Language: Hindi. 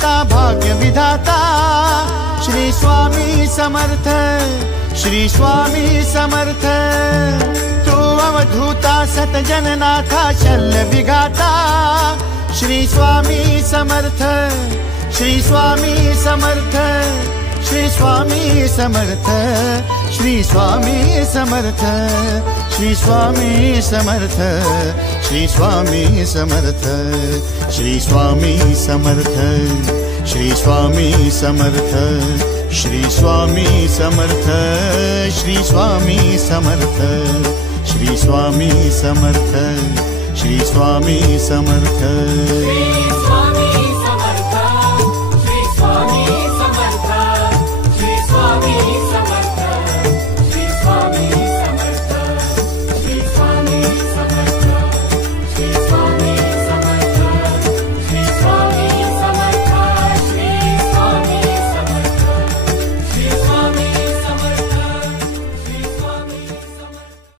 दाता भाग्य विधाता श्री स्वामी समर्थ, श्री स्वामी समर्थ। तू अवधूता सतजननाथा शल्य विघाता श्री स्वामी समर्थ, श्री स्वामी समर्थ, श्री स्वामी समर्थ, श्री स्वामी समर्थ, श्री स्वामी समर्थ, श्री स्वामी समर्थ, श्री स्वामी समर्थ, श्री स्वामी समर्थ, श्री स्वामी समर्थ, श्री स्वामी समर्थ, श्री स्वामी समर्थ, श्री स्वामी समर्थ।